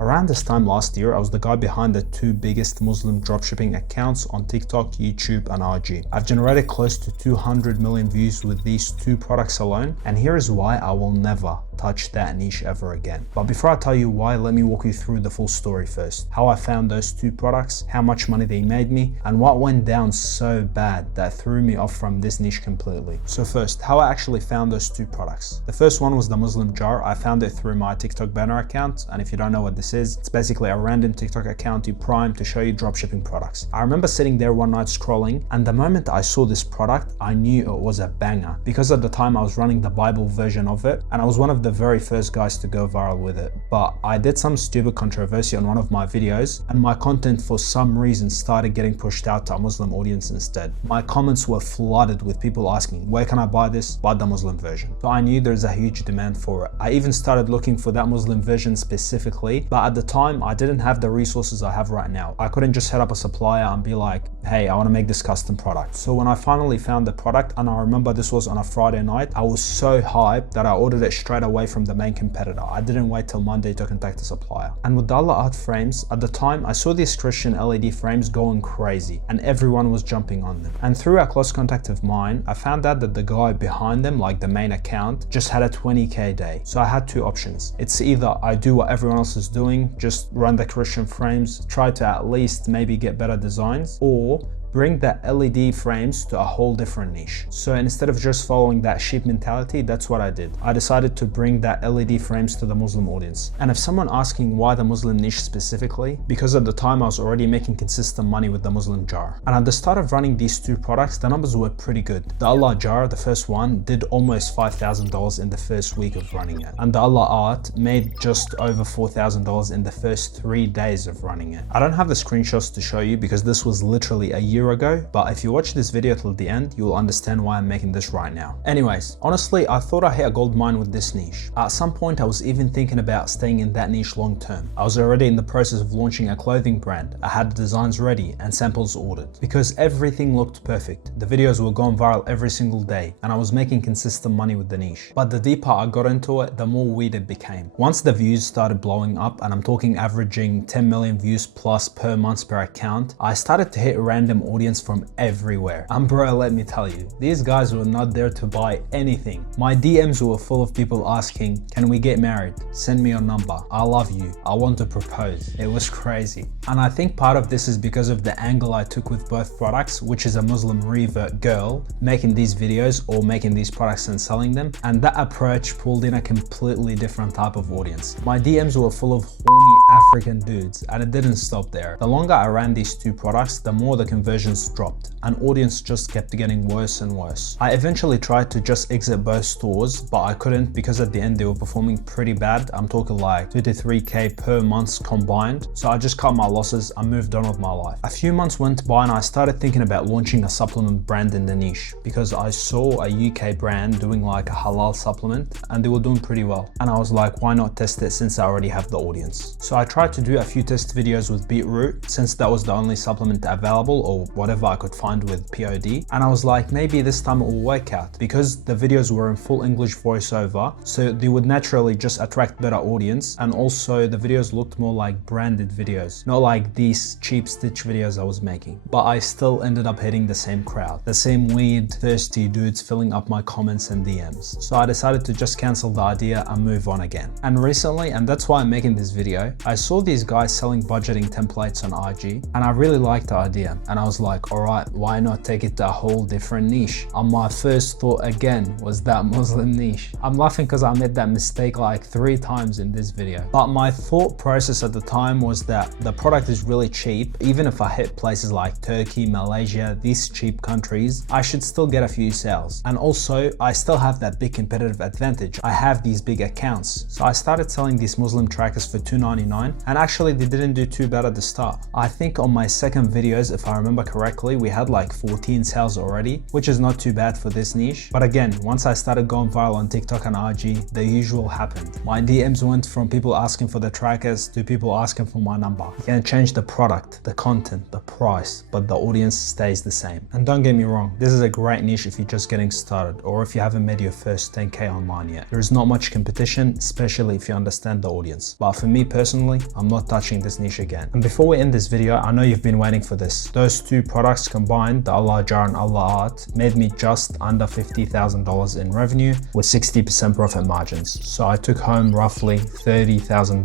Around this time last year, I was the guy behind the two biggest Muslim dropshipping accounts on TikTok, YouTube, and IG. I've generated close to 200 million views with these two products alone, and here is why I will never touch that niche ever again. But before I tell you why, let me walk you through the full story first. How I found those two products, how much money they made me, and what went down so bad that threw me off from this niche completely. So first, how I actually found those two products. The first one was the Muslim jar. I found it through my TikTok banner account, and if you don't know what this is, it's basically a random TikTok account you prime to show you dropshipping products. I remember sitting there one night scrolling, and the moment I saw this product, I knew it was a banger, because at the time I was running the Bible version of it, and I was one of the very first guys to go viral with it. But I did some stupid controversy on one of my videos, and my content for some reason started getting pushed out to a Muslim audience instead. My comments were flooded with people asking, where can I buy this? Buy the Muslim version. So I knew there's a huge demand for it. I even started looking for that Muslim version specifically, but at the time I didn't have the resources I have right now. I couldn't just head up a supplier and be like, hey, I want to make this custom product. So when I finally found the product, and I remember this was on a Friday night, I was so hyped that I ordered it straight away from the main competitor. I didn't wait till Monday to contact the supplier. And with the Allah Art frames, at the time I saw these Christian LED frames going crazy and everyone was jumping on them. And through a close contact of mine, I found out that the guy behind them, like the main account, just had a 20k day. So I had two options. It's either I do what everyone else is doing, just run the Christian frames, try to at least maybe get better designs, or bring the LED frames to a whole different niche. So instead of just following that sheep mentality, that's what I did. I decided to bring that LED frames to the Muslim audience. And if someone asking why the Muslim niche specifically, because at the time I was already making consistent money with the Muslim jar. And at the start of running these two products, the numbers were pretty good. The Allah jar, the first one, did almost $5,000 in the first week of running it. And the Allah art made just over $4,000 in the first 3 days of running it. I don't have the screenshots to show you because this was literally a year ago, but if you watch this video till the end, you will understand why I'm making this right now. Anyways, honestly, I thought I hit a gold mine with this niche. At some point, I was even thinking about staying in that niche long term. I was already in the process of launching a clothing brand. I had the designs ready and samples ordered because everything looked perfect. The videos were going viral every single day and I was making consistent money with the niche. But the deeper I got into it, the more weird it became. Once the views started blowing up, and I'm talking averaging 10 million views plus per month per account, I started to hit random audience from everywhere. And bro, let me tell you, these guys were not there to buy anything. My DMs were full of people asking, can we get married? Send me your number. I love you. I want to propose. It was crazy. And I think part of this is because of the angle I took with both products, which is a Muslim revert girl making these videos or making these products and selling them. And that approach pulled in a completely different type of audience. My DMs were full of horny African dudes, and it didn't stop there. The longer I ran these two products, the more the conversions dropped and audience just kept getting worse and worse. I eventually tried to just exit both stores, but I couldn't because at the end they were performing pretty bad. I'm talking like 2 to 3k per month combined. So I just cut my losses and moved on with my life. A few months went by and I started thinking about launching a supplement brand in the niche because I saw a UK brand doing like a halal supplement and they were doing pretty well. And I was like, why not test it since I already have the audience? So I tried to do a few test videos with beetroot since that was the only supplement available or whatever I could find with POD, and I was like, maybe this time it will work out because the videos were in full English voiceover, so they would naturally just attract better audience, and also the videos looked more like branded videos, not like these cheap stitch videos I was making. But I still ended up hitting the same crowd, the same weird thirsty dudes filling up my comments and DMs. So I decided to just cancel the idea and move on again. And recently, and that's why I'm making this video, I saw these guys selling budgeting templates on IG and I really liked the idea, and I was like, alright, why not take it to a whole different niche? And my first thought again was that Muslim niche. I'm laughing because I made that mistake like 3 times in this video. But my thought process at the time was that the product is really cheap. Even if I hit places like Turkey, Malaysia, these cheap countries, I should still get a few sales. And also, I still have that big competitive advantage. I have these big accounts. So I started selling these Muslim trackers for $2.99, and actually they didn't do too bad at the start. I think on my second videos, if I remember correctly, we had like 14 sales already, which is not too bad for this niche. But again, once I started going viral on TikTok and IG, the usual happened. My DMs went from people asking for the trackers to people asking for my number. You can change the product, the content, the price, but the audience stays the same. And don't get me wrong, this is a great niche if you're just getting started or if you haven't made your first 10K online yet. There is not much competition, especially if you understand the audience. But for me personally, I'm not touching this niche again. And before we end this video, I know you've been waiting for this. Those two products combined, the Allah Jar and Allah Art, made me just under $50,000 in revenue with 60% profit margins. So I took home roughly $30,000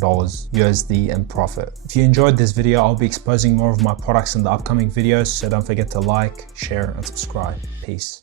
USD in profit. If you enjoyed this video, I'll be exposing more of my products in the upcoming videos, so don't forget to like, share, and subscribe. Peace.